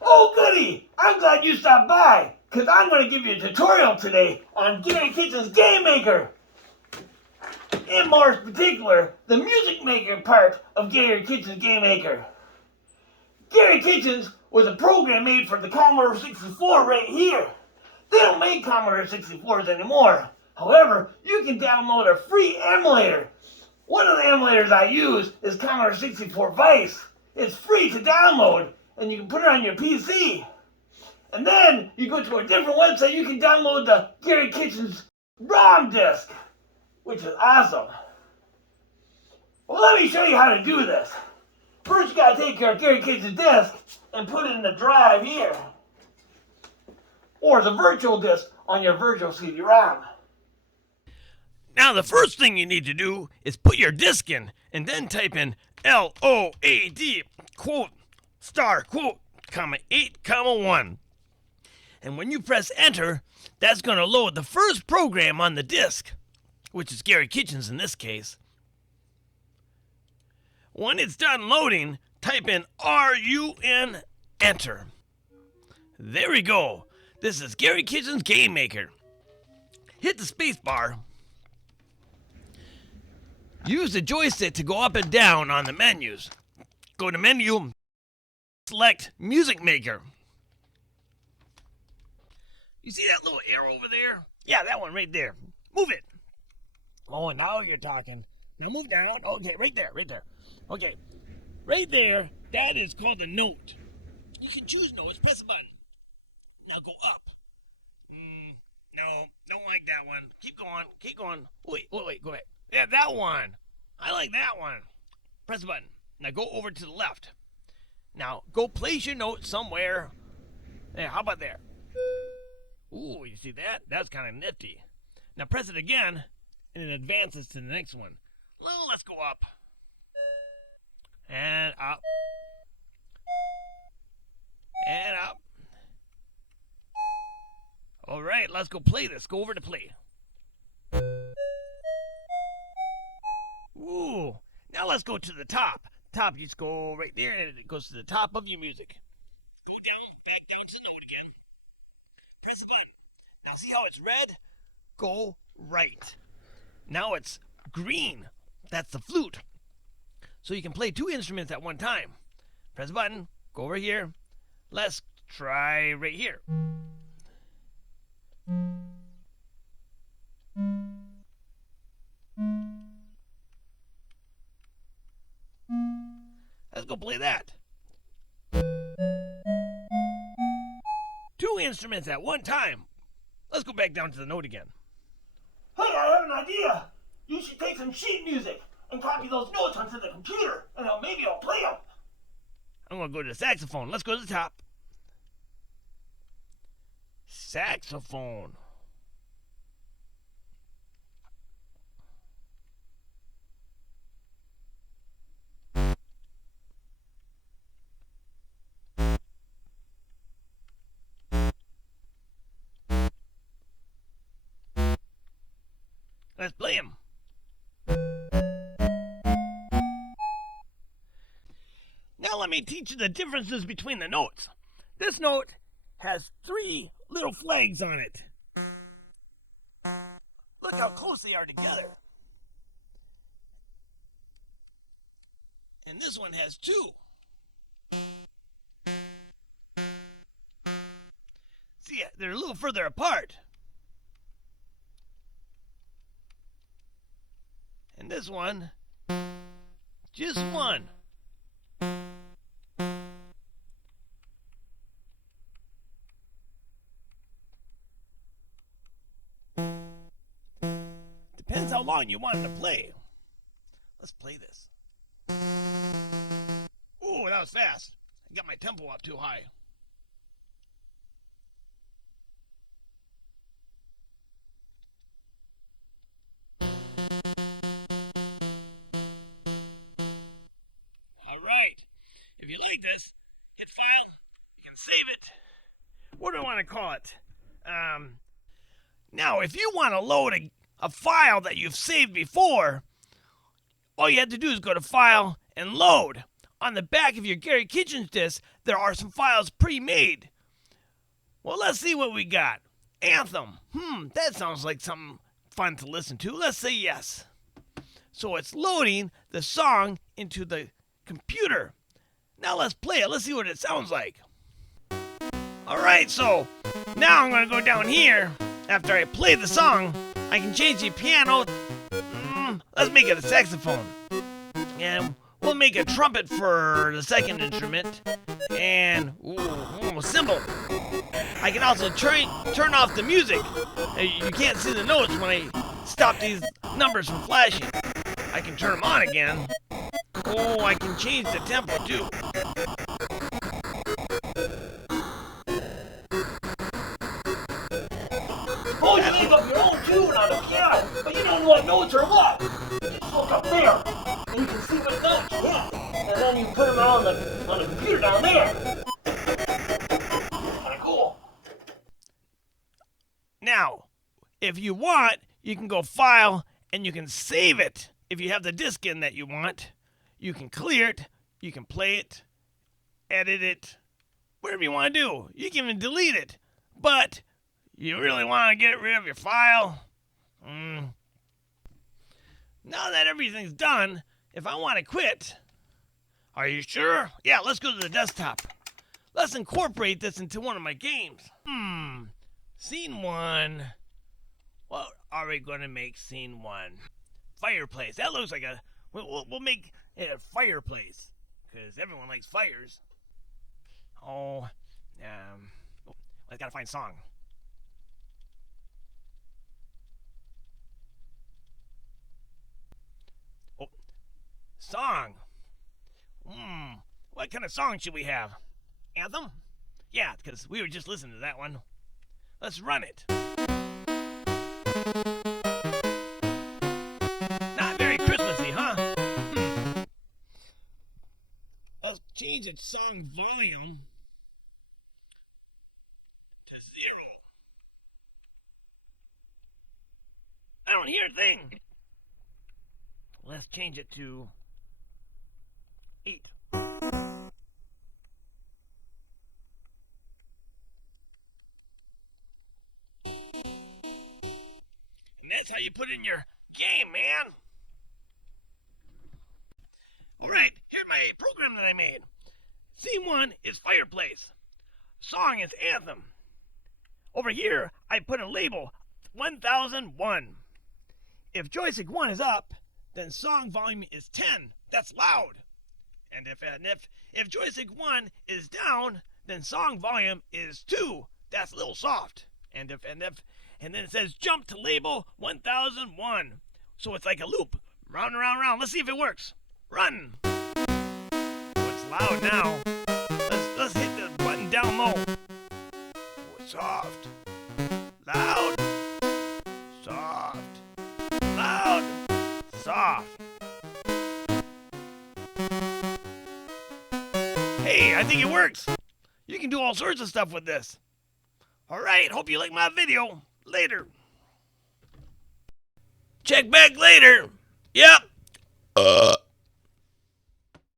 Oh goody! I'm glad you stopped by, because I'm going to give you a tutorial today on Garry Kitchens Game Maker. In more particular, the music maker part of Garry Kitchens Game Maker. Garry Kitchens was a program made for the Commodore 64 right here. They don't make Commodore 64s anymore. However, you can download a free emulator. One of the emulators I use is Commodore 64 Vice. It's free to download, and you can put it on your PC. And then you go to a different website, you can download the Garry Kitchens ROM disk, which is awesome. Well, let me show you how to do this. First, you gotta take your Garry Kitchens disk and put it in the drive here, or the virtual disk on your virtual CD-ROM. Now the first thing you need to do is put your disk in and then type in LOAD quote star quote comma 8 comma 1. And when you press enter, that's going to load the first program on the disk, which is Garry Kitchens in this case. When it's done loading, type in RUN enter. There we go. This is Garry Kitchens Game Maker. Hit the space bar. Use the joystick to go up and down on the menus. Go to menu, select Music Maker. You see that little arrow over there? Yeah, that one right there. Move it. Oh, now you're talking. Now move down. Okay, right there, right there. Okay, right there, that is called a note. You can choose notes, press a button. Now go up. No, don't like that one. Keep going, keep going. Wait, go back. Yeah, that one. I like that one. Press the button. Now go over to the left. Now go place your note somewhere. There, how about there? Ooh, you see that? That's kind of nifty. Now press it again, and it advances to the next one. Well, let's go up. And up. And up. All right, let's go play this. Go over to play. Ooh, now let's go to the top. Top, you just go right there, and it goes to the top of your music. Go down, back down to the note again. Press the button. Now see how it's red? Go right. Now it's green. That's the flute. So you can play two instruments at one time. Press the button, go over here. Let's try right here. Let's go play that. Two instruments at one time. Let's go back down to the note again. Hey, I have an idea. You should take some sheet music and copy those notes onto the computer, and maybe I'll play them. I'm going to go to the saxophone. Let's go to the top. Saxophone. Let's play him. Now let me teach you the differences between the notes. This note has 3 little flags on it. Look how close they are together. And this one has 2. See, they're a little further apart. And this one, just 1. Depends how long you want it to play. Let's play this. Ooh, that was fast. I got my tempo up too high. Alright, if you like this, hit file, you can save it. What do I want to call it? Now, if you want to load a file that you've saved before, all you have to do is go to File and Load. on the back of your Garry Kitchens disc, there are some files pre-made. Well, let's see what we got. Anthem. That sounds like something fun to listen to. Let's say yes. So it's loading the song into the computer. Now let's play it. Let's see what it sounds like. Alright, so now I'm going to go down here. After I play the song, I can change the piano. Let's make it a saxophone. And we'll make a trumpet for the second instrument. And a cymbal. I can also turn off the music. You can't see the notes when I stop these numbers from flashing. I can turn them on again. Oh, I can change the tempo too. Oh, you leave up your own tune on the piano, but you don't know what notes are what. You just look up there, and you can see what notes you hit. And then you put them on the computer down there. Kinda cool. Now, if you want, you can go File, and you can save it. If you have the disc in that you want, you can clear it, you can play it, edit it, whatever you want to do. You can even delete it. But you really want to get rid of your file? Now that everything's done, if I want to quit, are you sure? Yeah, let's go to the desktop. Let's incorporate this into one of my games. Scene 1. What are we going to make scene 1? Fireplace. That looks like a... We'll make it a fireplace, because everyone likes fires. I gotta find song. Song. What kind of song should we have? Anthem? Yeah, because we were just listening to that one. Let's run it. Not very Christmassy, huh? Let's change its song volume to 0. I don't hear a thing. Let's change it to 8. And that's how you put in your game, man. Alright, here's my program that I made. Scene 1 is Fireplace. Song is Anthem. Over here, I put a label, 1001. If joystick 1 is up, then song volume is 10. That's loud. And if joystick 1 is down, then song volume is 2. That's a little soft. And then it says jump to label 1001. So it's like a loop. Round and round and round. Let's see if it works. Run. Oh, it's loud now. Let's hit the button down low. Oh, it's soft. Loud. Soft. Loud. Soft. Hey, I think it works. You can do all sorts of stuff with this. Alright, hope you like my video. Later. Check back later. Yep.